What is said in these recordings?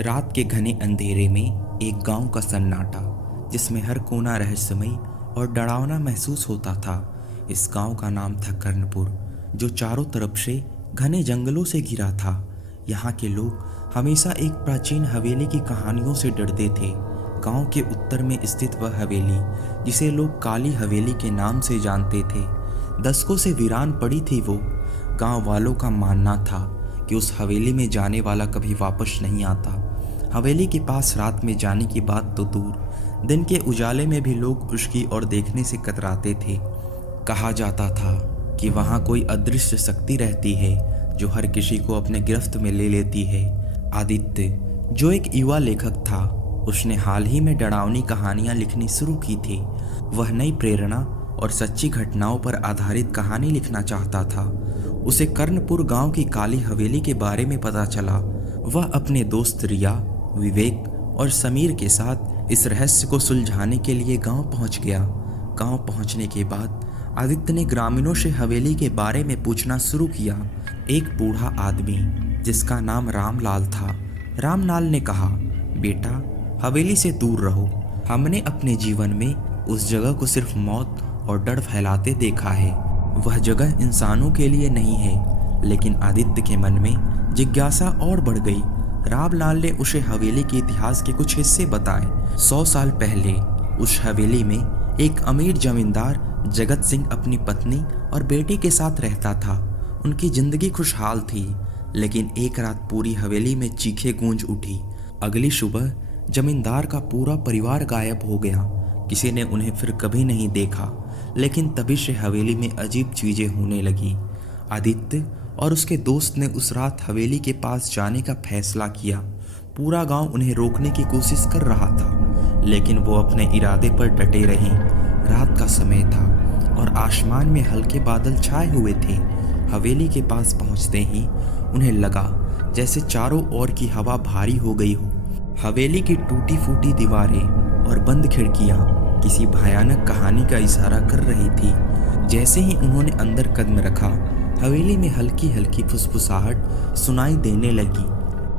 रात के घने अंधेरे में एक गांव का सन्नाटा, जिसमें हर कोना रहस्यमय और डरावना महसूस होता था। इस गांव का नाम था कर्णपुर, जो चारों तरफ से घने जंगलों से घिरा था। यहाँ के लोग हमेशा एक प्राचीन हवेली की कहानियों से डरते थे। गांव के उत्तर में स्थित वह हवेली, जिसे लोग काली हवेली के नाम से जानते थे, दशकों से वीरान पड़ी थी। वो गांव वालों का मानना था कि उस हवेली में जाने वाला कभी वापस नहीं आता। हवेली के पास रात में जाने की बात तो दूर, दिन के उजाले में भी लोग उसकी ओर देखने से कतराते थे। कहा जाता था कि वहाँ कोई अदृश्य शक्ति रहती है जो हर किसी को अपने गिरफ्त में ले लेती है। आदित्य, जो एक युवा लेखक था, उसने हाल ही में डरावनी कहानियाँ लिखनी शुरू की थी। वह नई प्रेरणा और सच्ची घटनाओं पर आधारित कहानी लिखना चाहता था। उसे कर्णपुर गांव की काली हवेली के बारे में पता चला। वह अपने दोस्त रिया, विवेक और समीर के साथ इस रहस्य को सुलझाने के लिए गांव पहुंच गया। गांव पहुंचने के बाद आदित्य ने ग्रामीणों से हवेली के बारे में पूछना शुरू किया। एक बूढ़ा आदमी, जिसका नाम रामलाल था, रामलाल ने कहा, बेटा, हवेली से दूर रहो। हमने अपने जीवन में उस जगह को सिर्फ मौत और डर फैलाते देखा है। वह जगह इंसानों के लिए नहीं है। लेकिन आदित्य के मन में जिज्ञासा और बढ़ गई। रामलाल ने उसे हवेली के इतिहास के कुछ हिस्से बताए। 100 साल पहले उस हवेली में एक अमीर जमींदार जगत सिंह अपनी पत्नी और बेटे के साथ रहता था। उनकी जिंदगी खुशहाल थी, लेकिन एक रात पूरी हवेली में चीखें गूंज उठी। अगली सुबह जमींदार का पूरा परिवार गायब हो गया। किसी ने उन्हें फिर कभी नहीं देखा। लेकिन तभी से हवेली में अजीब चीजें होने लगी। आदित्य और उसके दोस्त ने उस रात हवेली के पास जाने का फैसला किया। पूरा गांव उन्हें रोकने की कोशिश कर रहा था, लेकिन वो अपने इरादे पर डटे रहे। रात का समय था और आसमान में हल्के बादल छाए हुए थे। हवेली के पास पहुंचते ही उन्हें लगा जैसे चारों ओर की हवा भारी हो गई हो। हवेली की टूटी फूटी दीवारें और बंद खिड़कियां किसी भयानक कहानी का इशारा कर रही थी। जैसे ही उन्होंने अंदर कदम रखा, हवेली में हल्की हल्की फुसफुसाहट सुनाई देने लगी।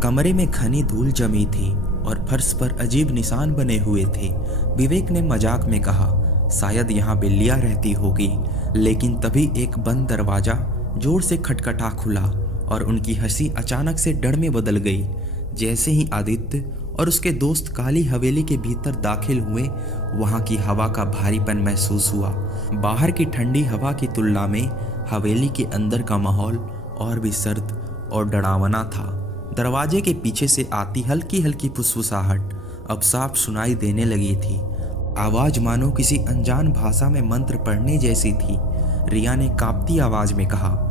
कमरे में घनी धूल जमी थी और फर्श पर अजीब निशान बने हुए थे। विवेक ने मजाक में कहा, शायद यहाँ बिल्लियाँ रहती होगी। लेकिन तभी एक बंद दरवाजा जोर से खटखटा खुला और उनकी हंसी अचानक से डर में बदल गई। जैसे ही आदित्य और उसके दोस्त काली हवेली के भीतर दाखिल हुए, वहां की हवा का भारीपन महसूस हुआ। बाहर की ठंडी हवा की तुलना में हवेली के अंदर का माहौल और भी सर्द और डरावना था। दरवाजे के पीछे से आती हल्की हल्की फुसफुसाहट अब साफ सुनाई देने लगी थी। आवाज मानो किसी अनजान भाषा में मंत्र पढ़ने जैसी थी। रिया ने कांपती आवाज में कहा,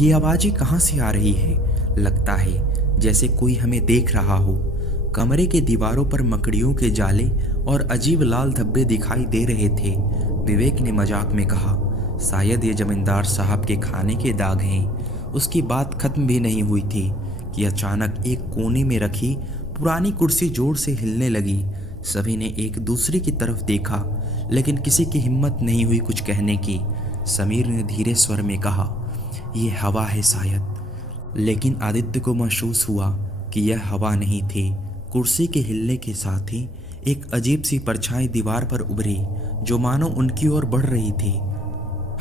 ये आवाजें कहाँ से आ रही है? लगता है जैसे कोई हमें देख रहा हो। कमरे के दीवारों पर मकड़ियों के जाले और अजीब लाल धब्बे दिखाई दे रहे थे। विवेक ने मजाक में कहा, शायद ये जमींदार साहब के खाने के दाग हैं। उसकी बात खत्म भी नहीं हुई थी कि अचानक एक कोने में रखी पुरानी कुर्सी जोर से हिलने लगी। सभी ने एक दूसरे की तरफ देखा, लेकिन किसी की हिम्मत नहीं हुई कुछ कहने की। समीर ने धीरे स्वर में कहा, ये हवा है शायद। लेकिन आदित्य को महसूस हुआ कि यह हवा नहीं थी। कुर्सी के हिलने के साथ ही एक अजीब सी परछाई दीवार पर उभरी, जो मानो उनकी ओर बढ़ रही थी।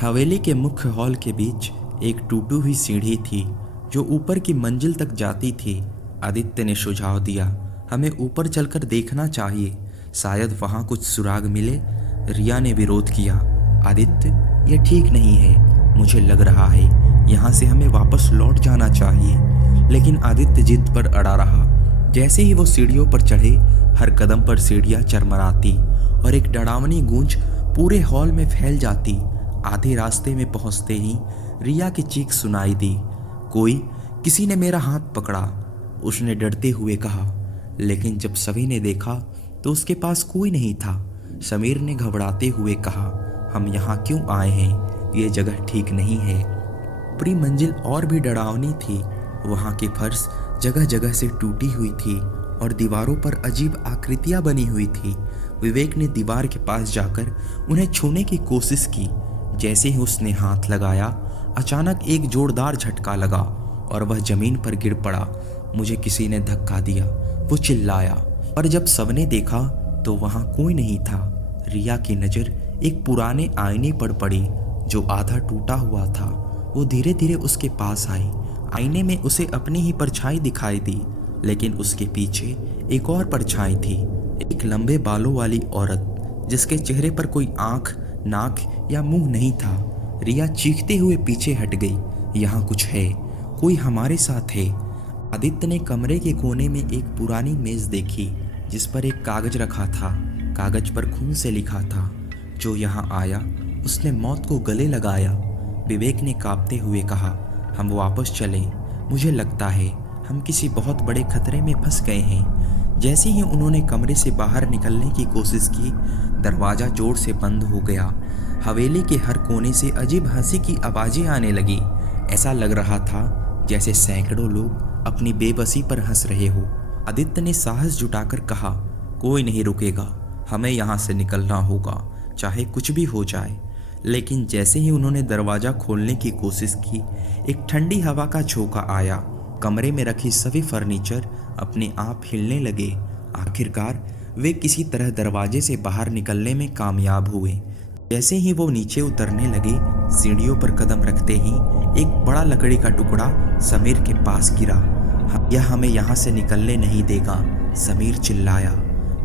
हवेली के मुख्य हॉल के बीच एक टूटी हुई सीढ़ी थी, जो ऊपर की मंजिल तक जाती थी। आदित्य ने सुझाव दिया, हमें ऊपर चलकर देखना चाहिए, शायद वहां कुछ सुराग मिले। रिया ने विरोध किया, आदित्य, यह ठीक नहीं है। मुझे लग रहा है यहाँ से हमें वापस लौट जाना चाहिए। लेकिन आदित्य जिद पर अड़ा रहा। जैसे ही वो सीढ़ियों पर चढ़े, हर कदम पर सीढ़ियाँ चरमराती और एक डरावनी गूंज पूरे हॉल में फैल जाती। आधे रास्ते में पहुंचते ही रिया की चीख सुनाई दी, किसी ने मेरा हाथ पकड़ा, उसने डरते हुए कहा। लेकिन जब सभी ने देखा तो उसके पास कोई नहीं था। समीर ने घबराते हुए कहा, हम यहाँ क्यों आए हैं? ये जगह ठीक नहीं है। पूरी मंजिल और भी डरावनी थी। वहाँ की फर्श जगह जगह से टूटी हुई थी और दीवारों पर अजीब आकृतियां बनी हुई थी। विवेक ने दीवार के पास जाकर उन्हें छूने की कोशिश की। जैसे ही उसने हाथ लगाया, अचानक एक जोरदार झटका लगा और वह जमीन पर गिर पड़ा। मुझे किसी ने धक्का दिया, वो चिल्लाया। पर जब सबने देखा तो वहां कोई नहीं था। रिया की नज़र एक पुराने आईने पर पड़ी जो आधा टूटा हुआ था। वो धीरे धीरे उसके पास आई। आईने में उसे अपनी ही परछाई दिखाई दी, लेकिन उसके पीछे एक और परछाई थी, एक लंबे बालों वाली औरत जिसके चेहरे पर कोई आंख, नाक या मुंह नहीं था। रिया चीखते हुए पीछे हट गई। यहाँ कुछ है, कोई हमारे साथ है। आदित्य ने कमरे के कोने में एक पुरानी मेज देखी जिस पर एक कागज रखा था। कागज पर खून से लिखा था, जो यहाँ आया उसने मौत को गले लगाया। विवेक ने कांपते हुए कहा, हम वापस चलें, मुझे लगता है हम किसी बहुत बड़े खतरे में फंस गए हैं। जैसे ही उन्होंने कमरे से बाहर निकलने की कोशिश की, दरवाज़ा जोर से बंद हो गया। हवेली के हर कोने से अजीब हंसी की आवाज़ें आने लगी। ऐसा लग रहा था जैसे सैकड़ों लोग अपनी बेबसी पर हंस रहे हो। आदित्य ने साहस जुटाकर कहा, कोई नहीं रुकेगा, हमें यहाँ से निकलना होगा, चाहे कुछ भी हो जाए। लेकिन जैसे ही उन्होंने दरवाज़ा खोलने की कोशिश की, एक ठंडी हवा का झोंका आया। कमरे में रखी सभी फर्नीचर अपने आप हिलने लगे। आखिरकार वे किसी तरह दरवाजे से बाहर निकलने में कामयाब हुए। जैसे ही वो नीचे उतरने लगे, सीढ़ियों पर कदम रखते ही एक बड़ा लकड़ी का टुकड़ा समीर के पास गिरा। यह हमें यहाँ से निकलने नहीं देगा, समीर चिल्लाया।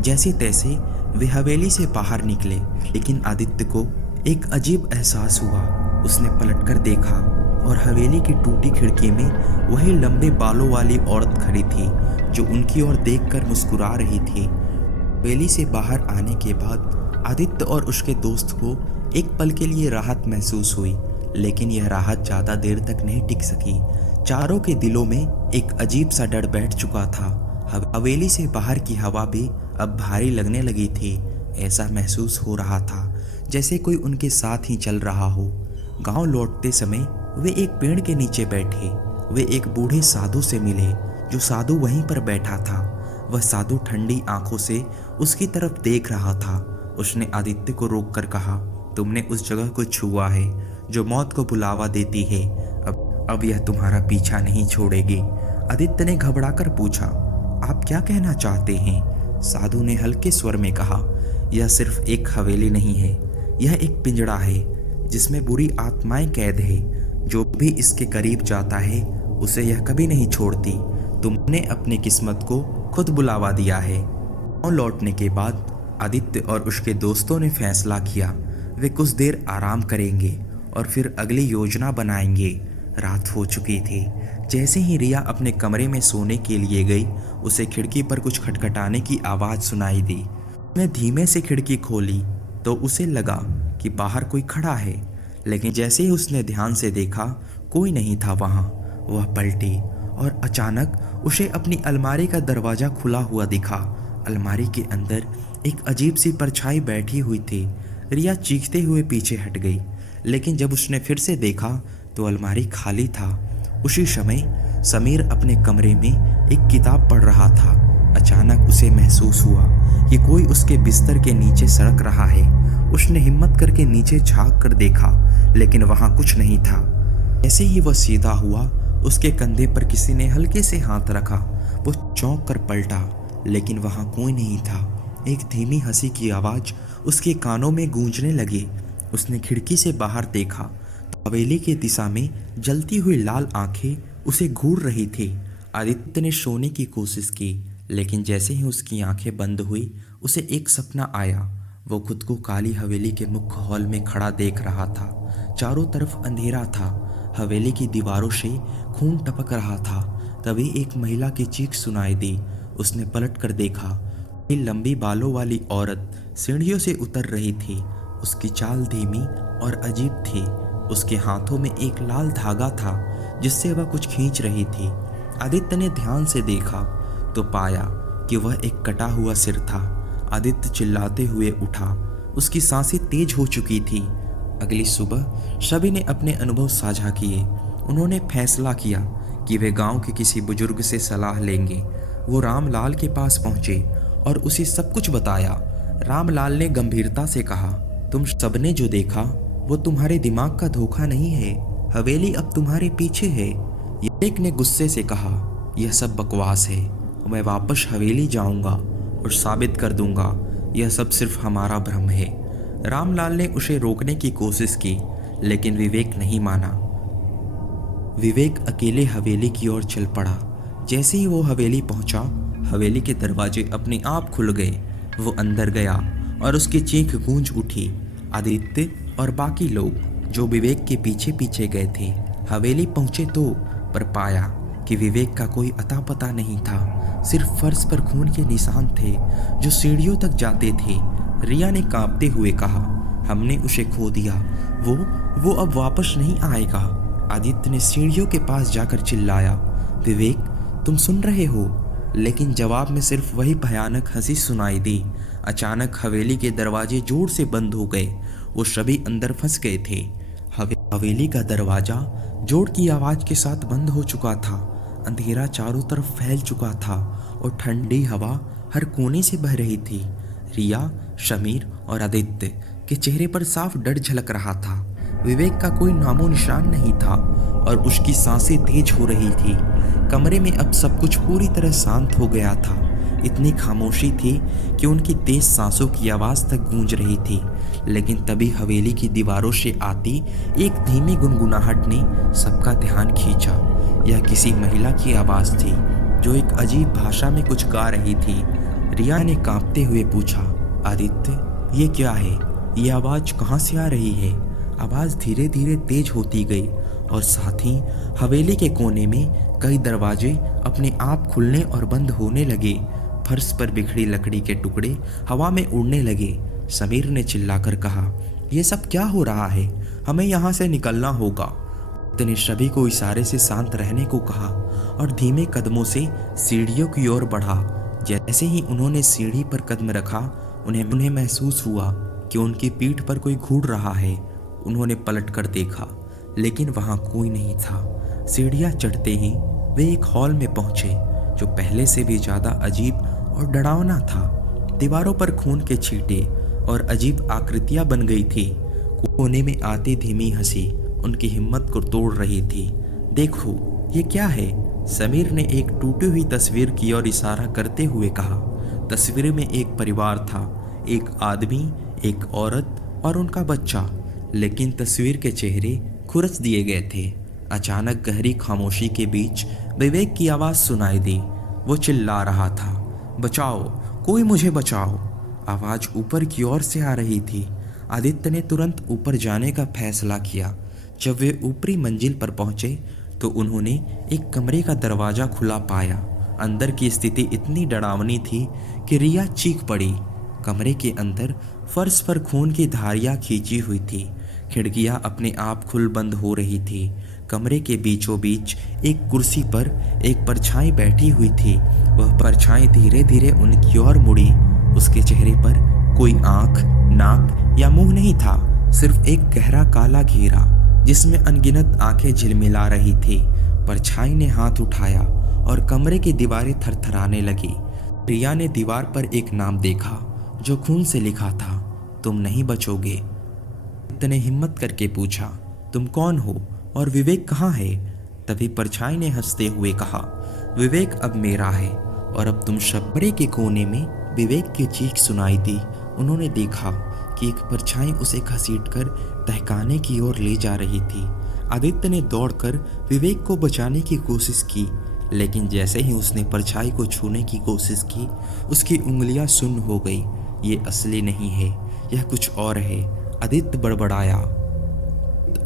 जैसे तैसे वे हवेली से बाहर निकले, लेकिन आदित्य को एक अजीब एहसास हुआ। उसने पलटकर देखा और हवेली की टूटी खिड़की में वही लंबे बालों वाली औरत खड़ी थी जो उनकी ओर देखकर मुस्कुरा रही थी। हवेली से बाहर आने के बाद आदित्य और उसके दोस्त को एक पल के लिए राहत महसूस हुई, लेकिन यह राहत ज़्यादा देर तक नहीं टिक सकी। चारों के दिलों में एक अजीब सा डर बैठ चुका था। हवेली से बाहर की हवा भी अब भारी लगने लगी थी। ऐसा महसूस हो रहा था जैसे कोई उनके साथ ही चल रहा हो। गांव लौटते समय वे एक पेड़ के नीचे बैठे। वे एक बूढ़े साधु से मिले जो साधु वहीं पर बैठा था। वह साधु ठंडी आंखों से उसकी तरफ देख रहा था। उसने आदित्य को रोककर कहा, तुमने उस जगह को छुआ है जो मौत को बुलावा देती है। अब यह तुम्हारा पीछा नहीं छोड़ेगी। आदित्य ने घबराकर पूछा, आप क्या कहना चाहते हैं? साधु ने हल्के स्वर में कहा, यह सिर्फ एक हवेली नहीं है, यह एक पिंजड़ा है जिसमें बुरी आत्माएं कैद है। जो भी इसके करीब जाता है उसे यह कभी नहीं छोड़ती। तुमने अपनी किस्मत को खुद बुलावा दिया है। गांव लौटने के बाद आदित्य और उसके दोस्तों ने फैसला किया वे कुछ देर आराम करेंगे और फिर अगली योजना बनाएंगे। रात हो चुकी थी। जैसे ही रिया अपने कमरे में सोने के लिए गई, उसे खिड़की पर कुछ खटखटाने की आवाज़ सुनाई दी। उसने धीमे से खिड़की खोली तो उसे लगा कि बाहर कोई खड़ा है, लेकिन जैसे ही उसने ध्यान से देखा, कोई नहीं था वहाँ। वह पलटी और अचानक उसे अपनी अलमारी का दरवाज़ा खुला हुआ दिखा। अलमारी के अंदर एक अजीब सी परछाई बैठी हुई थी। रिया चीखते हुए पीछे हट गई, लेकिन जब उसने फिर से देखा तो अलमारी खाली था। उसी समय समीर अपने कमरे में एक किताब पढ़ रहा था। अचानक उसे महसूस हुआ कि कोई उसके बिस्तर के नीचे सड़क रहा है। उसने हिम्मत करके नीचे झांक कर देखा, लेकिन वहाँ कुछ नहीं था। ऐसे ही वह सीधा हुआ, उसके कंधे पर किसी ने हल्के से हाथ रखा। वो चौंक कर पलटा, लेकिन वहाँ कोई नहीं था। एक धीमी हंसी की आवाज़ उसके कानों में गूंजने लगी। उसने खिड़की से बाहर देखा तो हवेली की दिशा में जलती हुई लाल आंखें उसे घूर रही थी। आदित्य ने सोने की कोशिश की, लेकिन जैसे ही उसकी आंखें बंद हुई, उसे एक सपना आया। वो खुद को काली हवेली के मुख्य हॉल में खड़ा देख रहा था। चारों तरफ अंधेरा था, हवेली की दीवारों से खून टपक रहा था। तभी एक महिला की चीख सुनाई दी। उसने पलट कर देखा, एक लंबी बालों वाली औरत सीढ़ियों से उतर रही थी। उसकी चाल धीमी और अजीब थी। उसके हाथों में एक लाल धागा था जिससे वह कुछ खींच रही थी। आदित्य ने ध्यान से देखा तो पाया कि वह एक कटा हुआ सिर था। आदित्य चिल्लाते हुए उठा। उसकी सांसें तेज हो चुकी थी। अगली सुबह सभी ने अपने अनुभव साझा किए। उन्होंने फैसला किया कि वे गांव के किसी बुजुर्ग से सलाह लेंगे। वो रामलाल के पास पहुंचे और उसे सब कुछ बताया। रामलाल ने गंभीरता से कहा, तुम सबने जो देखा वो तुम्हारे दिमाग का धोखा नहीं है। हवेली अब तुम्हारे पीछे है। विवेक ने गुस्से से कहा, यह सब बकवास है। मैं वापस हवेली जाऊंगा और साबित कर दूंगा यह सब सिर्फ हमारा भ्रम है। रामलाल ने उसे रोकने की कोशिश की, लेकिन विवेक नहीं माना। विवेक अकेले हवेली की ओर चल पड़ा। जैसे ही वो हवेली पहुंचा, हवेली के दरवाजे अपने आप खुल गए। वो अंदर गया और उसकी चीख गूंज उठी। आदित्य और बाकी लोग जो विवेक के पीछे पीछे गए थे हवेली पहुंचे तो पर पाया कि विवेक का कोई अता पता नहीं था। सिर्फ फर्श पर खून के निशान थे जो सीढ़ियों तक जाते थे। रिया ने कांपते हुए कहा, हमने उसे खो दिया। वो अब वापस नहीं आएगा। आदित्य ने सीढ़ियों के पास जाकर चिल्लाया, विवेक तुम सुन रहे हो? लेकिन जवाब में सिर्फ वही भयानक हंसी सुनाई दी। अचानक हवेली के दरवाजे जोर से बंद हो गए। वो सभी अंदर फंस गए थे। हवेली का दरवाजा जोर की आवाज के साथ बंद हो चुका था। अंधेरा चारों तरफ फैल चुका था और ठंडी हवा हर कोने से बह रही थी। रिया, शमीर और आदित्य के चेहरे पर साफ डर झलक रहा था। विवेक का कोई नामो निशान नहीं था और उसकी सांसें तेज हो रही थी। कमरे में अब सब कुछ पूरी तरह शांत हो गया था। इतनी खामोशी थी कि उनकी तेज सांसों की आवाज़ तक गूंज रही थी। लेकिन तभी हवेली की दीवारों से आती एक धीमी गुनगुनाहट ने सबका ध्यान खींचा। यह किसी महिला की आवाज़ थी जो एक अजीब भाषा में कुछ गा रही थी। रिया ने कांपते हुए पूछा, आदित्य ये क्या है? ये आवाज़ कहाँ से आ रही है? आवाज़ धीरे धीरे तेज होती गई और साथ ही हवेली के कोने में कई दरवाजे अपने आप खुलने और बंद होने लगे। फर्श पर बिखरी लकड़ी के टुकड़े हवा में उड़ने लगे। समीर ने चिल्लाकर कहा, ये सब क्या हो रहा है? हमें यहाँ से निकलना होगा। ने सभी को इशारे से शांत रहने को कहा और धीमे कदमों से सीढ़ियों की ओर बढ़ा। जैसे ही उन्होंने सीढ़ी पर कदम रखा, उन्हें महसूस हुआ कि उनकी पीठ पर कोई घूर रहा है। उन्होंने पलटकर देखा, लेकिन वहां कोई नहीं था। सीढ़ियां चढ़ते ही वे एक हॉल में पहुंचे जो पहले से भी ज्यादा अजीब और डरावना था। दीवारों पर खून के छींटे और अजीब आकृतियां बन गई थी। कोने में आती धीमी हंसी उनकी हिम्मत को तोड़ रही थी। देखो ये क्या है? समीर ने एक टूटी हुई तस्वीर की ओर इशारा करते हुए कहा। तस्वीर में एक परिवार था, एक आदमी, एक औरत और उनका बच्चा, लेकिन तस्वीर के चेहरे खुरच दिए गए थे। अचानक गहरी खामोशी के बीच विवेक की आवाज़ सुनाई दी। वो चिल्ला रहा था, बचाओ, कोई मुझे बचाओ। आवाज़ ऊपर की ओर से आ रही थी। आदित्य ने तुरंत ऊपर जाने का फैसला किया। जब वे ऊपरी मंजिल पर पहुंचे तो उन्होंने एक कमरे का दरवाज़ा खुला पाया। अंदर की स्थिति इतनी डरावनी थी कि रिया चीख पड़ी। कमरे के अंदर फर्श पर खून की धारियां खींची हुई थी। खिड़कियां अपने आप खुल बंद हो रही थी। कमरे के बीचों बीच एक कुर्सी पर एक परछाई बैठी हुई थी। वह परछाई धीरे धीरे उनकी ओर मुड़ी। उसके चेहरे पर कोई आंख, नाक या मुंह नहीं था, सिर्फ एक गहरा काला घेरा जिसमें अनगिनत आंखें झिलमिला रही थी। परछाई ने हाथ उठाया और कमरे की दीवारें थरथराने लगी। रिया ने दीवार पर एक नाम देखा जो खून से लिखा था, तुम नहीं बचोगे। ने हिम्मत करके पूछा, तुम कौन हो और विवेक कहाँ है? तभी परछाई ने हंसते हुए कहा, विवेक अब मेरा है। और अब तुम कमरे के कोने में विवेक की चीख सुनाई दी। उन्होंने देखा कि एक परछाई उसे घसीटकर तहखाने की ओर ले जा रही थी। आदित्य ने दौड़कर विवेक को बचाने की कोशिश की, लेकिन जैसे ही उसने परछाई को छूने की कोशिश की, उसकी उंगलियां सुन्न हो गई। ये असली नहीं है, यह कुछ और है, आदित्य बड़बड़ाया।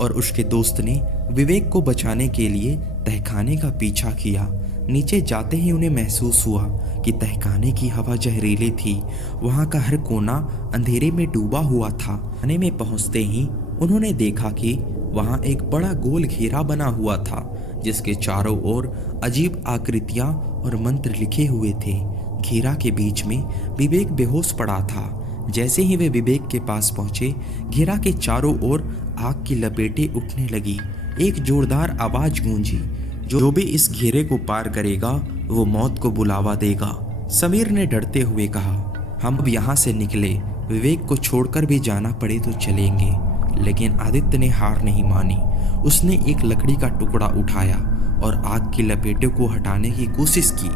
और उसके दोस्त ने विवेक को बचाने के लिए तहखाने का पीछा किया। नीचे जाते ही उन्हें महसूस हुआ कि तहखाने की हवा जहरीली थी। वहां का हर कोना अंधेरे में डूबा हुआ था। खाने में पहुंचते ही उन्होंने देखा कि वहां एक बड़ा गोल घेरा बना हुआ था जिसके चारों ओर अजीब आकृतियां और मंत्र लिखे हुए थे। घेरा के बीच में विवेक बेहोश पड़ा था। जैसे ही वे विवेक के पास पहुंचे, घेरा के चारों ओर आग की लपेटें उठने लगी। एक जोरदार आवाज गूंजी, जो भी इस घेरे को पार करेगा वो मौत को बुलावा देगा। समीर ने डरते हुए कहा, हम अब यहाँ से निकले, विवेक को छोड़कर भी जाना पड़े तो चलेंगे। लेकिन आदित्य ने हार नहीं मानी। उसने एक लकड़ी का टुकड़ा उठाया और आग की लपेटों को हटाने की कोशिश की।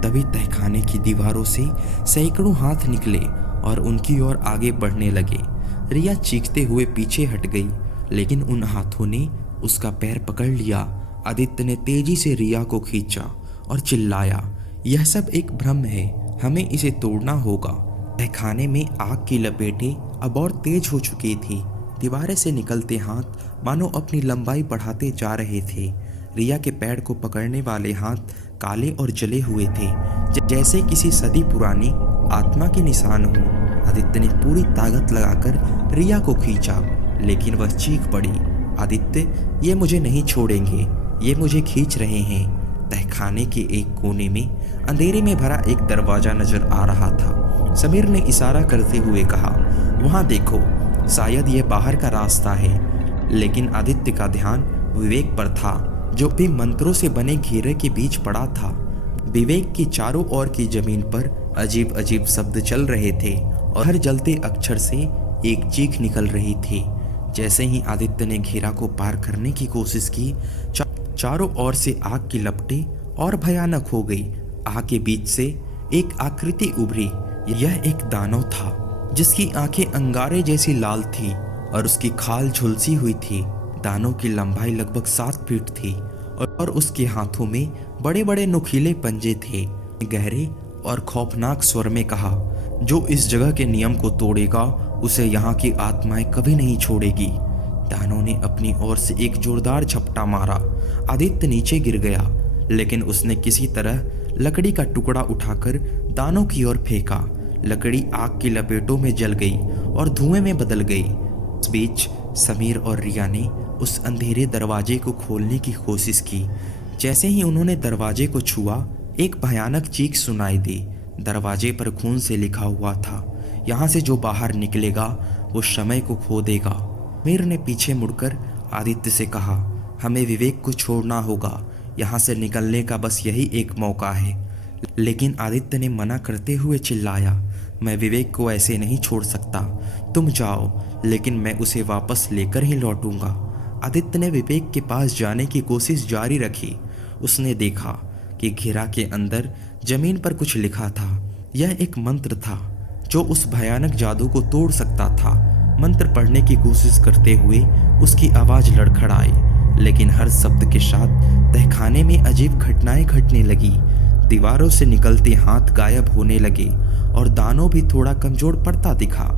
तभी तहखाने की दीवारों से सैकड़ों हाथ निकले और उनकी ओर आगे बढ़ने लगे। रिया चीखते हुए पीछे हट गई, लेकिन उन हाथों ने उसका पैर पकड़ लिया। आदित्य ने तेजी से रिया को खींचा और चिल्लाया, यह सब एक भ्रम है, हमें इसे तोड़ना होगा। तहखाने में आग की लपेटें अब और तेज हो चुकी थी। दीवारें से निकलते हाथ मानो अपनी लंबाई बढ़ाते जा रहे थे। रिया के पैर को पकड़ने वाले हाथ काले और जले हुए थे, जैसे किसी सदी पुरानी आत्मा के निशान हो। आदित्य ने पूरी ताकत लगाकर रिया को खींचा, लेकिन वह चीख पड़ी, आदित्य, ये मुझे नहीं छोड़ेंगे, ये मुझे खींच रहे हैं। तहखाने के एक कोने में अंधेरे में भरा एक दरवाजा नजर आ रहा था। समीर ने इशारा करते हुए कहा, वहां देखो, शायद यह बाहर का रास्ता है। लेकिन आदित्य का ध्यान विवेक पर था, जो भी मंत्रों से बने घेरे के बीच पड़ा था। विवेक की चारों ओर की जमीन पर अजीब अजीब शब्द चल रहे थे और हर जलते अक्षर से एक चीख निकल रही थी। जैसे ही आदित्य ने घेरा को पार करने की कोशिश की, चारों ओर से आग की लपटें और भयानक हो गई। आग के बीच से एक आकृति उभरी। यह एक दानव था, जिसकी आंखें अंगारे जैसी लाल थी और उसकी खाल झुलसी हुई थी। दानव की लंबाई लगभग 7 फीट थी और उसके हाथों में बड़े बड़े नुकीले पंजे थे। गहरे और खौफनाक स्वर में कहा, जो इस जगह के नियम को तोड़ेगा, उसे यहाँ की आत्माएं कभी नहीं छोड़ेगी। दानव ने अपनी ओर से एक जोरदार झपटा मारा। आदित्य नीचे गिर गया, लेकिन उसने किसी तरह लकड़ी का टुकड़ा उठाकर दानव की ओर फेंका। लकड़ी आग की लपेटों में जल गई और धुएं में बदल गई। इस बीच समीर और रिया ने उस अंधेरे दरवाजे को खोलने की कोशिश की। जैसे ही उन्होंने दरवाजे को छुआ, एक भयानक चीख सुनाई दी। दरवाजे पर खून से लिखा हुआ था, यहाँ से जो बाहर निकलेगा वो समय को खो देगा। समीर ने पीछे मुड़कर आदित्य से कहा, हमें विवेक को छोड़ना होगा, यहाँ से निकलने का बस यही एक मौका है। लेकिन आदित्य ने मना करते हुए चिल्लाया, मैं विवेक को ऐसे नहीं छोड़ सकता। तुम जाओ, लेकिन मैं उसे वापस लेकर ही लौटूंगा। आदित्य ने विवेक के पास जाने की कोशिश जारी रखी। उसने देखा कि घेरा के अंदर जमीन पर कुछ लिखा था। यह एक मंत्र था जो उस भयानक जादू को तोड़ सकता था। मंत्र पढ़ने की कोशिश करते हुए उसकी आवाज़ लड़खड़ाई, लेकिन हर शब्द के साथ तहखाने में अजीब घटनाएं घटने लगी। दीवारों से निकलते हाथ गायब होने लगे और दानव भी थोड़ा कमजोर पड़ता दिखा।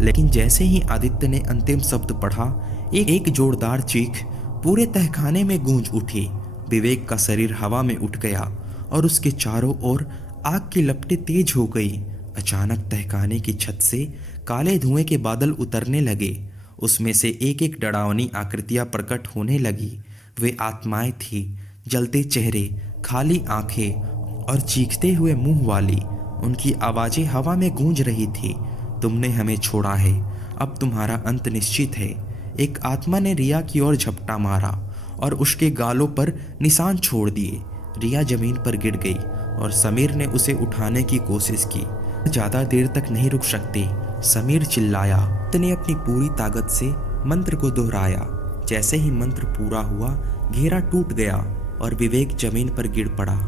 लेकिन जैसे ही आदित्य ने अंतिम शब्द पढ़ा, एक जोरदार चीख पूरे तहखाने में गूंज उठी। विवेक का शरीर हवा में उठ गया और उसके चारों ओर आग की लपटें तेज हो गई। अचानक तहखाने की छत से काले धुएं के बादल उतरने लगे। उसमें से एक एक डरावनी आकृतियां प्रकट होने लगी। वे आत्माएं थीं, जलते चेहरे, खाली आंखें और चीखते हुए मुंह वाली। उनकी आवाजें हवा में गूंज रही थी, तुमने हमें छोड़ा है, अब तुम्हारा अंत निश्चित है। एक आत्मा ने रिया की ओर झपटा मारा और उसके गालों पर निशान छोड़ दिए। रिया जमीन पर गिर गई और समीर ने उसे उठाने की कोशिश की। ज़्यादा देर तक नहीं रुक सकते, समीर चिल्लाया। उसने अपनी पूरी ताकत से मंत्र को दोहराया। जैसे ही मंत्र पूरा हुआ, घेरा टूट गया और विवेक जमीन पर गिर पड़ा।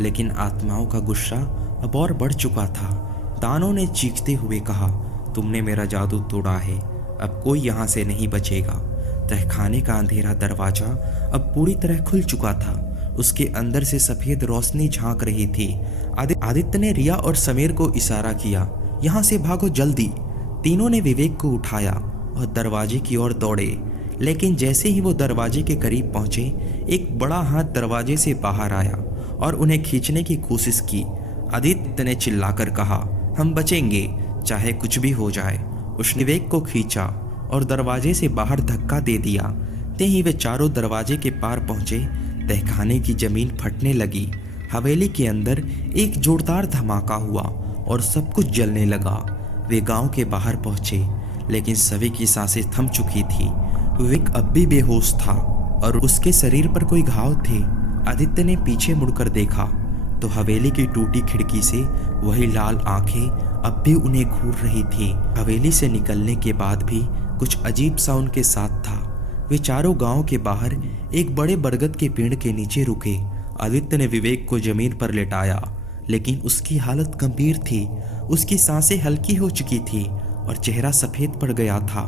लेकिन आत्माओं का गुस्सा अब और बढ़ चुका था। दानों ने चीखते हुए कहा, तुमने मेरा जादू तोड़ा है, अब कोई यहाँ से नहीं बचेगा। तहखाने का अंधेरा दरवाजा अब पूरी तरह खुल चुका था। उसके अंदर से सफेद रोशनी झांक रही थी। आदित्य ने रिया और समीर को इशारा किया, यहाँ से भागो जल्दी। तीनों ने विवेक को उठाया और दरवाजे की ओर दौड़े। लेकिन जैसे ही वो दरवाजे के करीब पहुंचे, एक बड़ा हाथ दरवाजे से बाहर आया और उन्हें खींचने की कोशिश की। आदित्य ने चिल्लाकर कहा, हम बचेंगे, चाहे कुछ भी हो जाए। उसने विवेक को खींचा और दरवाजे से बाहर धक्का दे दिया। ते ही वे चारों दरवाजे के पार पहुंचे। तहखाने की जमीन फटने लगी। हवेली के अंदर एक जोरदार धमाका हुआ और सब कुछ जलने लगा। वे गांव के बाहर पहुंचे, लेकिन सभी की सांसें थम चुकी थी। विवेक अब भी बेहोश था और उसके शरीर पर कोई घाव थे। आदित्य ने पीछे मुड़कर देखा तो हवेली की टूटी खिड़की से वही लाल आंखें अब भी उन्हें घूर रही थी। हवेली से निकलने के बाद भी कुछ अजीब सा उनके साथ था। वे चारों गांव के बाहर एक बड़े बरगद के पेड़ के नीचे रुके। आदित्य ने विवेक को जमीन पर लेटाया, लेकिन उसकी हालत गंभीर थी। उसकी सांसें हल्की हो चुकी थी और चेहरा सफेद पड़ गया था।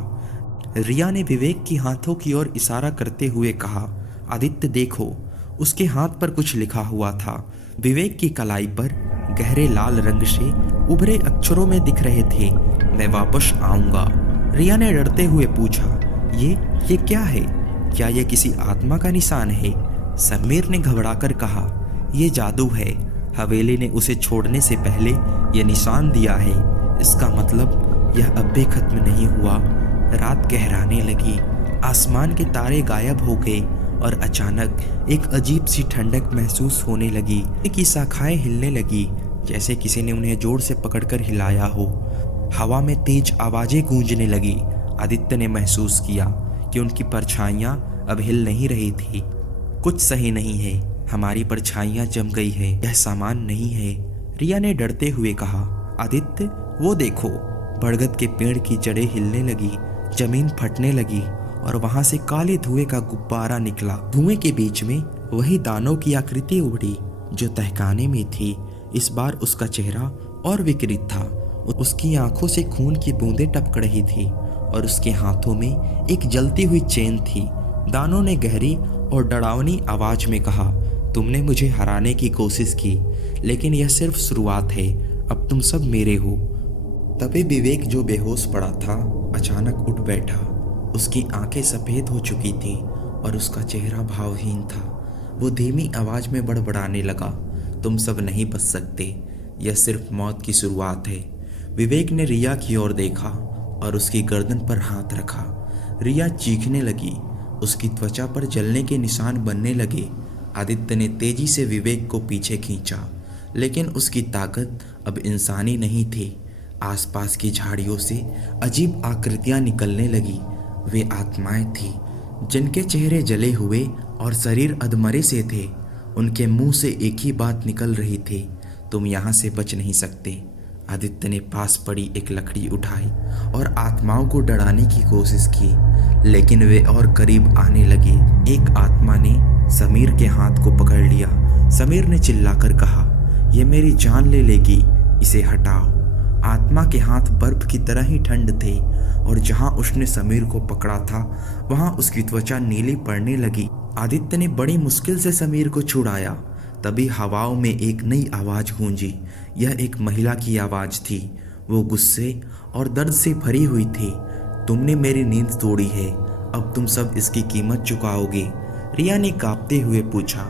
रिया ने विवेक की हाथों की ओर इशारा करते हुए कहा, आदित्य देखो। उसके हाथ पर कुछ लिखा हुआ था। विवेक की कलाई पर गहरे लाल रंग से उभरे अक्षरों में दिख रहे थे, मैं वापस आऊंगा। रिया ने डरते हुए पूछा, ये क्या है? क्या यह किसी आत्मा का निशान है? समीर ने घबराकर कहा, यह जादू है। हवेली ने उसे छोड़ने से पहले यह निशान दिया है। इसका मतलब यह अब भी खत्म नहीं हुआ। रात गहराने लगी, आसमान के तारे गायब हो गए और अचानक एक अजीब सी ठंडक महसूस होने लगी। की शाखाएं हिलने लगी, जैसे किसी ने उन्हें जोर से पकड़कर हिलाया हो। हवा में तेज आवाजें गूंजने लगी। आदित्य ने महसूस किया कि उनकी परछाइयां अब हिल नहीं रही थी। कुछ सही नहीं है, हमारी परछाइयां जम गई है, यह सामान नहीं है। रिया ने डरते हुए कहा, आदित्य वो देखो। बरगद के पेड़ की जड़ें हिलने लगी, जमीन फटने लगी और वहां से काले धुएं का गुब्बारा निकला। धुएं के बीच में वही दानव की आकृति उभरी जो तहखाने में थी। इस बार उसका चेहरा और विकृत था। उसकी आंखों से खून की बूंदें टपक रही थी और उसके हाथों में एक जलती हुई चेन थी। दानव ने गहरी और डरावनी आवाज में कहा, तुमने मुझे हराने की कोशिश की, लेकिन यह सिर्फ शुरुआत है। अब तुम सब मेरे हो। तभी विवेक, जो बेहोश पड़ा था, अचानक उठ बैठा। उसकी आंखें सफेद हो चुकी थी और उसका चेहरा भावहीन था। वो धीमी आवाज में बड़बड़ाने लगा, तुम सब नहीं बच सकते, यह सिर्फ मौत की शुरुआत है। विवेक ने रिया की ओर देखा और उसकी गर्दन पर हाथ रखा। रिया चीखने लगी, उसकी त्वचा पर जलने के निशान बनने लगे। आदित्य ने तेजी से विवेक को पीछे खींचा, लेकिन उसकी ताकत अब इंसानी नहीं थी। आसपास की झाड़ियों से अजीब आकृतियां निकलने लगी। वे आत्माएं थीं, जिनके चेहरे जले हुए और शरीर अधमरे से थे। उनके मुंह से एक ही बात निकल रही थी, तुम यहाँ से बच नहीं सकते। आदित्य ने पास पड़ी एक लकड़ी उठाई और आत्माओं को डराने की कोशिश की, लेकिन वे और करीब आने लगे। एक आत्मा ने समीर के हाथ को पकड़ लिया। समीर ने चिल्लाकर कहा, यह मेरी जान ले लेगी, इसे हटाओ। आत्मा के हाथ बर्फ की तरह ही ठंड थे और जहां उसने समीर को पकड़ा था वहां उसकी त्वचा नीली पड़ने लगी। आदित्य ने बड़ी मुश्किल से समीर को छुड़ाया। तभी हवाओं में एक नई आवाज गूंजी। यह एक महिला की आवाज थी। वो गुस्से और दर्द से भरी हुई थी। तुमने मेरी नींद तोड़ी है, अब तुम सब इसकी कीमत चुकाओगे। रिया ने कांपते हुए पूछा,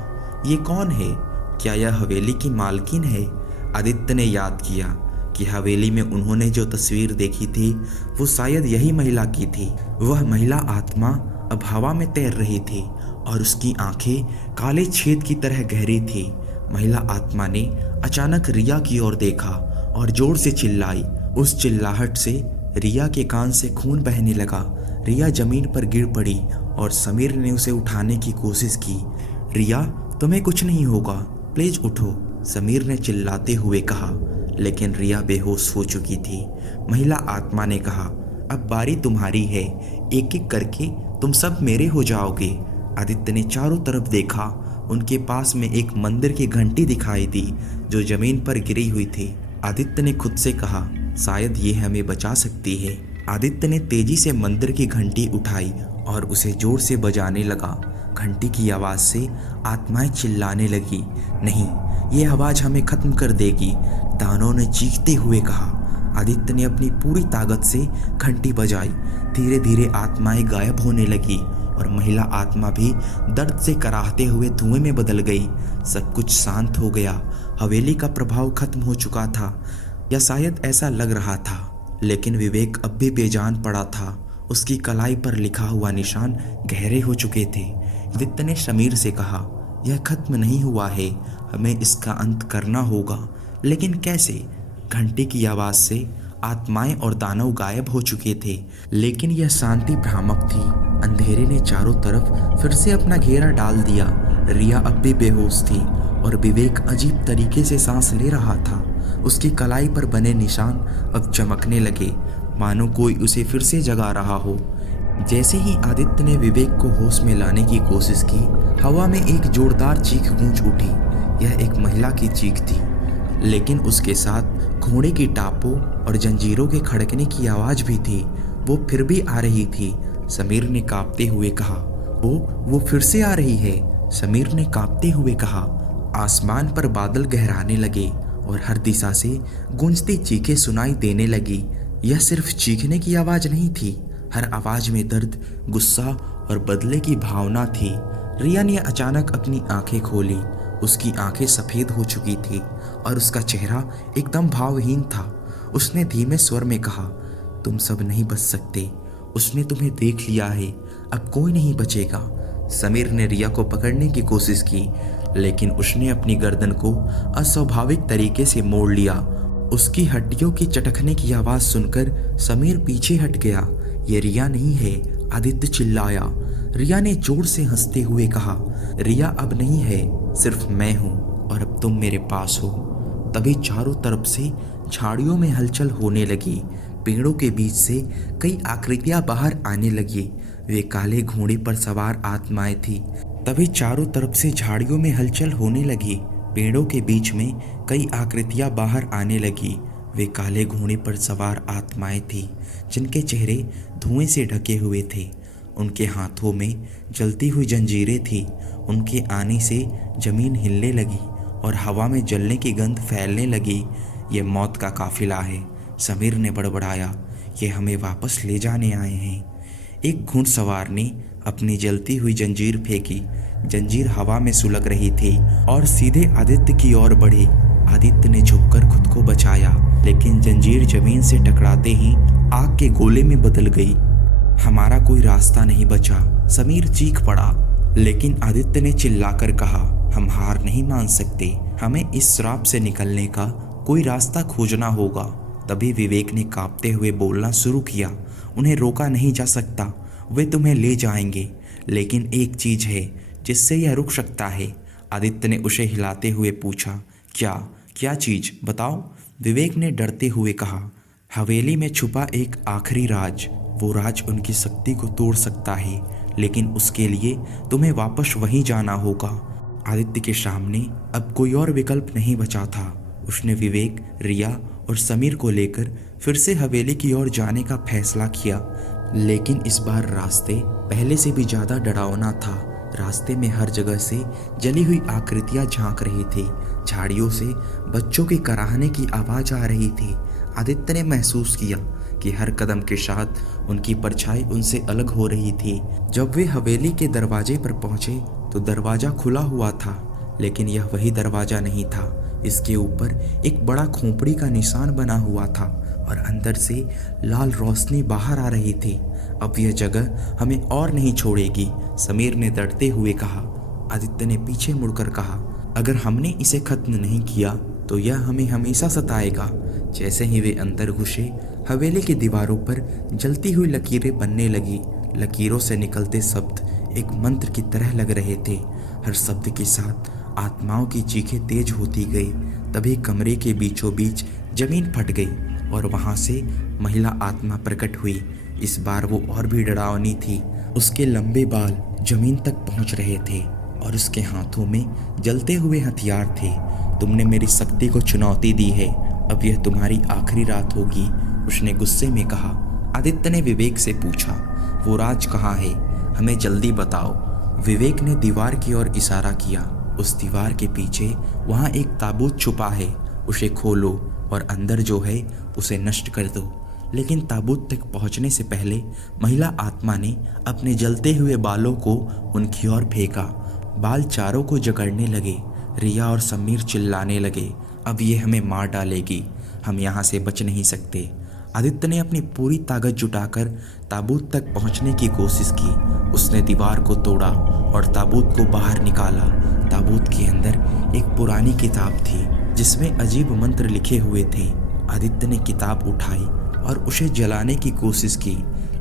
ये कौन है? क्या यह हवेली की मालकिन है? आदित्य ने याद किया कि हवेली में उन्होंने जो तस्वीर देखी थी वो शायद यही महिला की थी। वह महिला आत्मा अब हवा में तैर रही थी और उसकी आंखें काले छेद की तरह गहरी थी। महिला आत्मा ने अचानक रिया की ओर देखा और जोर से चिल्लाई। उस चिल्लाहट से रिया के कान से खून बहने लगा। रिया जमीन पर गिर पड़ी और समीर ने उसे उठाने की कोशिश की। रिया, तुम्हें कुछ नहीं होगा, प्लीज उठो, समीर ने चिल्लाते हुए कहा, लेकिन रिया बेहोश हो चुकी थी। महिला आत्मा ने कहा, अब बारी तुम्हारी है, एक एक करके तुम सब मेरे हो जाओगे। आदित्य ने चारों तरफ देखा। उनके पास में एक मंदिर की घंटी दिखाई दी जो जमीन पर गिरी हुई थी। आदित्य ने खुद से कहा, शायद ये हमें बचा सकती है। आदित्य ने तेजी से मंदिर की घंटी उठाई और उसे जोर से बजाने लगा। घंटी की आवाज़ से आत्माएं चिल्लाने लगी, नहीं, ये आवाज़ हमें खत्म कर देगी, दानव ने चीखते हुए कहा। आदित्य ने अपनी पूरी ताकत से घंटी बजाई। धीरे धीरे आत्माएं गायब होने लगी और महिला आत्मा भी दर्द से कराहते हुए धुएं में बदल गई। सब कुछ शांत हो गया। हवेली का प्रभाव खत्म हो चुका था, या शायद ऐसा लग रहा था। लेकिन विवेक अब भी बेजान पड़ा था। उसकी कलाई पर लिखा हुआ निशान गहरे हो चुके थे। आदित्य ने समीर से कहा, यह खत्म नहीं हुआ है, हमें इसका अंत करना होगा, लेकिन कैसे? घंटी की आवाज़ से आत्माएं और दानव गायब हो चुके थे, लेकिन यह शांति भ्रामक थी। अंधेरे ने चारों तरफ फिर से अपना घेरा डाल दिया। रिया अब भी बेहोश थी और विवेक अजीब तरीके से सांस ले रहा था। उसकी कलाई पर बने निशान अब चमकने लगे, मानो कोई उसे फिर से जगा रहा हो। जैसे ही आदित्य ने विवेक को होश में लाने की कोशिश की, हवा में एक जोरदार चीख गूंज उठी। यह एक महिला की चीख थी, लेकिन उसके साथ घोड़े की टापों और जंजीरों के खड़कने की आवाज भी थी। वो फिर भी आ रही थी। समीर ने कांपते हुए कहा, वो फिर से आ रही है। समीर ने कांपते हुए कहा। आसमान पर बादल गहराने लगे और हर दिशा से गूंजती चीखें सुनाई देने लगी। यह सिर्फ चीखने की आवाज नहीं थी, हर आवाज में दर्द, गुस्सा और बदले की भावना थी। रिया ने अचानक अपनी आंखें खोली। उसकी आंखें सफेद हो चुकी थी और उसका चेहरा एकदम भावहीन था। उसने धीमे स्वर में कहा, तुम सब नहीं बच सकते। उसने तुम्हें देख लिया है, अब कोई नहीं बचेगा। समीर ने रिया को पकड़ने की कोशिश की, लेकिन उसने अपनी गर्दन को अस्वाभाविक तरीके से मोड़ लिया। उसकी हड्डियों की चटकने की आवाज सुनकर समीर पीछे हट गया। ये रिया नहीं है, आदित्य चिल्लाया। रिया ने जोर से हंसते हुए कहा, रिया अब नहीं है, सिर्फ मैं हूँ और अब तुम मेरे पास हो। तभी चारों तरफ से झाड़ियों में हलचल होने लगी। पेड़ों के बीच से कई आकृतियां बाहर आने लगी। वे काले घोड़े पर सवार आत्माएं थी। तभी चारों तरफ से झाड़ियों में हलचल होने लगी। पेड़ों के बीच में कई आकृतियां बाहर आने लगी। वे काले घोड़े पर सवार आत्माएं थी, जिनके चेहरे धुएं से ढके हुए थे। उनके हाथों में जलती हुई जंजीरें थी। उनके आने से जमीन हिलने लगी और हवा में जलने की गंध फैलने लगी। ये मौत का काफिला है, समीर ने बड़बड़ाया। ये हमें वापस ले जाने आए हैं। एक घुड़सवार ने अपनी जलती हुई जंजीर फेंकी। जंजीर हवा में सुलग रही थी और सीधे आदित्य की ओर बढ़ी। आदित्य ने झुककर खुद को बचाया, लेकिन जंजीर जमीन से टकराते ही आग के गोले में बदल गई। हमारा कोई रास्ता नहीं बचा, समीर चीख पड़ा। लेकिन आदित्य ने चिल्लाकर कहा, हम हार नहीं मान सकते, हमें इस श्राप से निकलने का कोई रास्ता खोजना होगा। तभी विवेक ने कांपते हुए बोलना शुरू किया, उन्हें रोका नहीं जा सकता, वे तुम्हें ले जाएंगे, लेकिन एक चीज है जिससे यह रुक सकता है। आदित्य ने उसे हिलाते हुए पूछा, क्या चीज बताओ। विवेक ने डरते हुए कहा, हवेली में छुपा एक आखिरी राज। वो राज उनकी शक्ति को तोड़ सकता है, लेकिन उसके लिए तुम्हें वापस वहीं जाना होगा। आदित्य के सामने अब कोई और विकल्प नहीं बचा था। उसने विवेक, रिया और समीर को लेकर फिर से हवेली की ओर जाने का फैसला किया, लेकिन इस बार रास्ते पहले से भी ज्यादा डरावना था। रास्ते में हर जगह से जली हुई आकृतियां झांक रही थी। झाड़ियों से बच्चों की कराहने की आवाज आ रही थी। आदित्य ने महसूस किया कि हर कदम के साथ उनकी परछाई उनसे अलग हो रही थी। जब वे हवेली के दरवाजे पर पहुंचे तो दरवाजा खुला हुआ था, लेकिन यह वही दरवाजा नहीं था। इसके ऊपर एक बड़ा खोपड़ी का निशान बना हुआ था और अंदर से लाल रोशनी बाहर आ रही थी। अब यह जगह हमें और नहीं छोड़ेगी, समीर ने डरते हुए कहा। आदित्य ने पीछे मुड़कर कहा, अगर हमने इसे खत्म नहीं किया तो यह हमें हमेशा सताएगा। जैसे ही वे अंदर घुसे, हवेली की दीवारों पर जलती हुई लकीरें बनने लगी। लकीरों से निकलते शब्द एक मंत्र की तरह लग रहे थे। हर शब्द के साथ आत्माओं की चीखें तेज होती गई। तभी कमरे के बीचों बीच जमीन फट गई और वहां से महिला आत्मा प्रकट हुई। इस बार वो और भी डरावनी थी। उसके लंबे बाल जमीन तक पहुंच रहे थे और उसके हाथों में जलते हुए हथियार थे। तुमने मेरी शक्ति को चुनौती दी है, अब यह तुम्हारी आखिरी रात होगी, उसने गुस्से में कहा। आदित्य ने विवेक से पूछा, वो राज कहाँ है, हमें जल्दी बताओ। विवेक ने दीवार की ओर इशारा किया। उस दीवार के पीछे वहाँ एक ताबूत छुपा है, उसे खोलो और अंदर जो है उसे नष्ट कर दो। लेकिन ताबूत तक पहुँचने से पहले महिला आत्मा ने अपने जलते हुए बालों को उनकी ओर फेंका। बाल चारों को जकड़ने लगे। रिया और समीर चिल्लाने लगे, अब ये हमें मार डालेगी, हम यहाँ से बच नहीं सकते। आदित्य ने अपनी पूरी ताकत जुटाकर ताबूत तक पहुँचने की कोशिश की। उसने दीवार को तोड़ा और ताबूत को बाहर निकाला। ताबूत के अंदर एक पुरानी किताब थी जिसमें अजीब मंत्र लिखे हुए थे। आदित्य ने किताब उठाई और उसे जलाने की कोशिश की,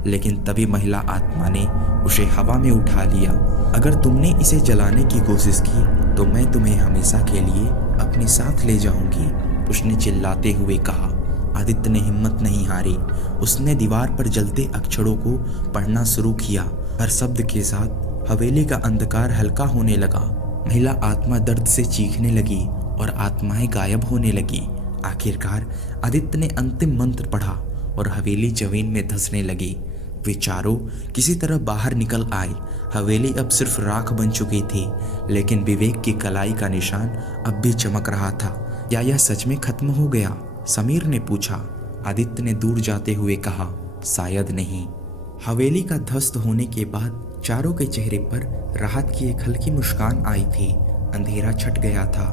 लेकिन तभी महिला आत्मा ने उसे हवा में उठा लिया। अगर तुमने इसे जलाने की कोशिश की तो मैं तुम्हें हमेशा के लिए अपने साथ ले जाऊंगी, उसने चिल्लाते हुए कहा। आदित्य ने हिम्मत नहीं हारी। उसने दीवार पर जलते अक्षरों को पढ़ना शुरू किया। हर शब्द के साथ हवेली का अंधकार हल्का होने लगा। महिला आत्मा दर्द से चीखने लगी और आत्माएं गायब होने लगी। आखिरकार आदित्य ने अंतिम मंत्र पढ़ा और हवेली जमीन में धंसने लगी। वे चारों किसी तरह बाहर निकल आए। हवेली अब सिर्फ राख बन चुकी थी, लेकिन विवेक की कलाई का निशान अब भी चमक रहा था। क्या यह सच में खत्म हो गया? समीर ने पूछा। आदित्य ने दूर जाते हुए कहा, शायद नहीं। हवेली का ध्वस्त होने के बाद चारों के चेहरे पर राहत की एक हल्की मुस्कान आई थी। अंधेरा छट गया था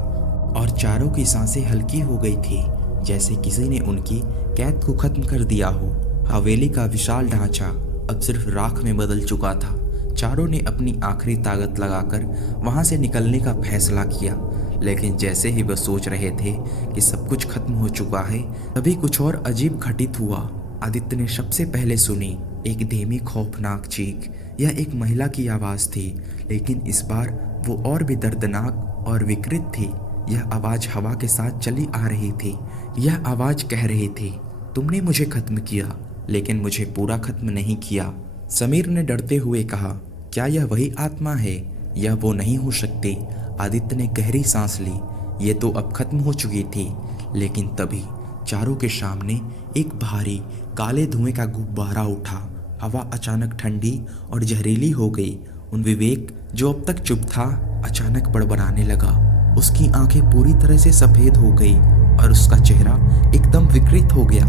और चारों की सांसें हल्की हो गई थी, जैसे किसी ने उनकी कैद को खत्म कर दिया हो। हवेली का विशाल ढांचा अब सिर्फ राख में बदल चुका था। चारों ने अपनी आखिरी ताकत लगाकर वहां से निकलने का फैसला किया, लेकिन जैसे ही वह सोच रहे थे कि सब कुछ खत्म हो चुका है, तभी कुछ और अजीब घटित हुआ। आदित्य ने सबसे पहले सुनी एक धीमी खौफनाक चीख। यह एक महिला की आवाज़ थी, लेकिन इस बार वो और भी दर्दनाक और विकृत थी। यह आवाज़ हवा के साथ चली आ रही थी। यह आवाज़ कह रही थी, तुमने मुझे खत्म किया, लेकिन मुझे पूरा खत्म नहीं किया। समीर ने डरते हुए कहा, क्या यह वही आत्मा है? यह वो नहीं हो सकती। आदित्य ने गहरी सांस ली। ये तो अब खत्म हो चुकी थी। लेकिन तभी चारों के सामने एक भारी काले धुएं का गुब्बारा उठा। हवा अचानक ठंडी और जहरीली हो गई। उन विवेक, जो अब तक चुप था, अचानक बड़बड़ाने लगा। उसकी आंखें पूरी तरह से सफेद हो गई और उसका चेहरा एकदम विकृत हो गया।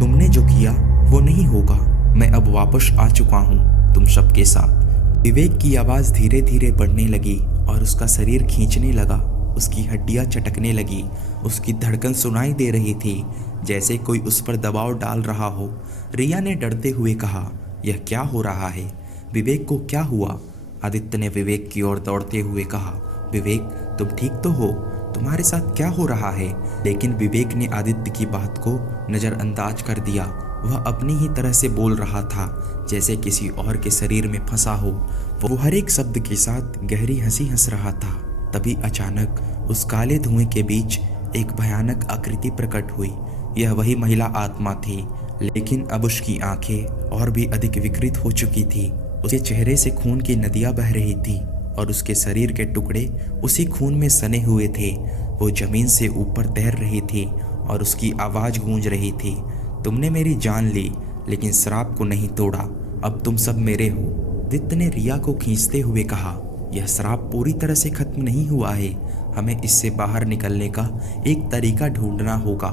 तुमने जो किया वो नहीं होगा। मैं अब वापस आ चुका हूँ तुम सबके साथ। विवेक की आवाज़ धीरे धीरे बढ़ने लगी और उसका शरीर खींचने लगा। उसकी हड्डियां चटकने लगी। उसकी धड़कन सुनाई दे रही थी, जैसे कोई उस पर दबाव डाल रहा हो। रिया ने डरते हुए कहा, यह क्या हो रहा है? विवेक को क्या हुआ? आदित्य ने विवेक की ओर दौड़ते हुए कहा, विवेक तुम ठीक तो हो? तुम्हारे साथ क्या हो रहा है? लेकिन विवेक ने आदित्य की बात को नज़रअंदाज कर दिया। वह अपनी ही तरह से बोल रहा था, जैसे किसी और के शरीर में फंसा हो। वो हर एक शब्द के साथ गहरी हंसी हंस रहा था। तभी अचानक उस काले धुएं के बीच एक भयानक आकृति प्रकट हुई। यह वही महिला आत्मा थी, लेकिन अब उसकी आंखें और भी अधिक विकृत हो चुकी थी। उसके चेहरे से खून की नदियां बह रही थी और उसके शरीर के टुकड़े उसी खून में सने हुए थे। वो जमीन से ऊपर तैर रही थी और उसकी आवाज़ गूंज रही थी, तुमने मेरी जान ली, लेकिन श्राप को नहीं तोड़ा। अब तुम सब मेरे हो। आदित्य ने रिया को खींचते हुए कहा, यह श्राप पूरी तरह से खत्म नहीं हुआ है। हमें इससे बाहर निकलने का एक तरीका ढूंढना होगा।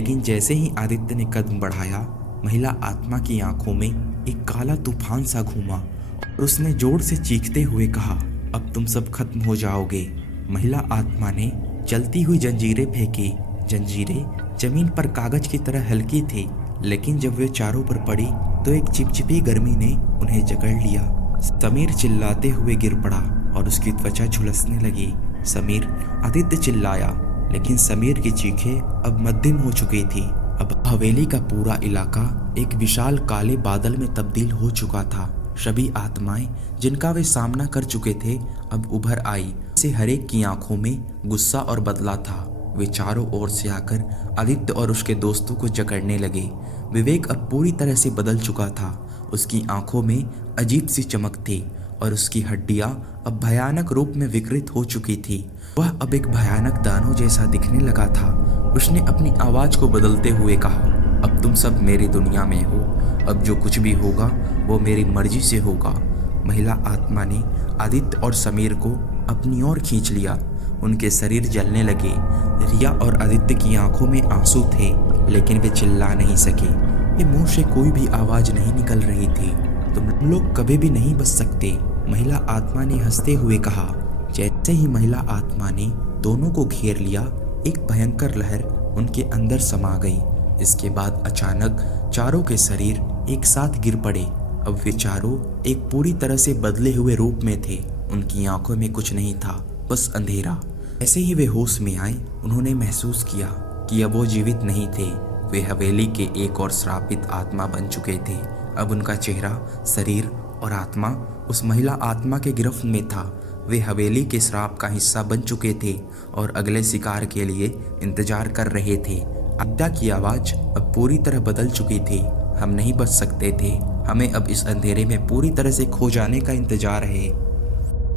लेकिन जैसे ही आदित्य ने कदम बढ़ाया, महिला आत्मा की आंखों में एक काला तूफान सा घूमा और उसने जोर से चीखते हुए कहा, अब तुम सब खत्म हो जाओगे। महिला आत्मा ने चलती हुई जंजीरें फेंकी। जंजीरें जमीन पर कागज की तरह हल्की थी, लेकिन जब वे चारों पर पड़ी तो एक चिपचिपी गर्मी ने उन्हें जकड़ लिया। समीर चिल्लाते हुए गिर पड़ा और उसकी त्वचा झुलसने लगी। समीर! आदित्य चिल्लाया, लेकिन समीर की चीखें अब मध्यम हो चुकी थी। अब हवेली का पूरा इलाका एक विशाल काले बादल में तब्दील हो चुका था। सभी आत्माएं जिनका वे सामना कर चुके थे अब उभर आई। से हरेक की आंखों में गुस्सा और बदला था। वे चारों ओर से आकर आदित्य और उसके दोस्तों को जकड़ने लगे। विवेक अब पूरी तरह से बदल चुका था। उसकी आंखों में अजीब सी चमक थी और उसकी हड्डियां अब भयानक रूप में विकृत हो चुकी थी। वह अब एक भयानक दानव जैसा दिखने लगा था। उसने अपनी आवाज़ को बदलते हुए कहा, अब तुम सब मेरी दुनिया में हो। अब जो कुछ भी होगा वो मेरी मर्जी से होगा। महिला आत्मा ने आदित्य और समीर को अपनी ओर खींच लिया। उनके शरीर जलने लगे। रिया और आदित्य की आंखों में आंसू थे, लेकिन वे चिल्ला नहीं सके। ये मुंह से कोई भी आवाज़ नहीं निकल रही थी। तुम लोग कभी भी नहीं बच सकते, महिला आत्मा ने हंसते हुए कहा। जैसे ही महिला आत्मा ने दोनों को घेर लिया, एक भयंकर लहर उनके अंदर समा गई। इसके बाद अचानक चारों के शरीर एक साथ गिर पड़े। अब वे चारों एक पूरी तरह से बदले हुए रूप में थे। उनकी आंखों में कुछ नहीं था, बस अंधेरा। ऐसे ही वे होश में आए, उन्होंने महसूस किया कि अब वो जीवित नहीं थे। वे हवेली के एक और श्रापित आत्मा बन चुके थे। अब उनका चेहरा, शरीर और आत्मा उस महिला आत्मा के गिरफ्त में था। वे हवेली के श्राप का हिस्सा बन चुके थे और अगले शिकार के लिए इंतजार कर रहे थे। आद्या की आवाज अब पूरी तरह बदल चुकी थी। हम नहीं बच सकते थे, हमें अब इस अंधेरे में पूरी तरह से खो जाने का इंतजार है।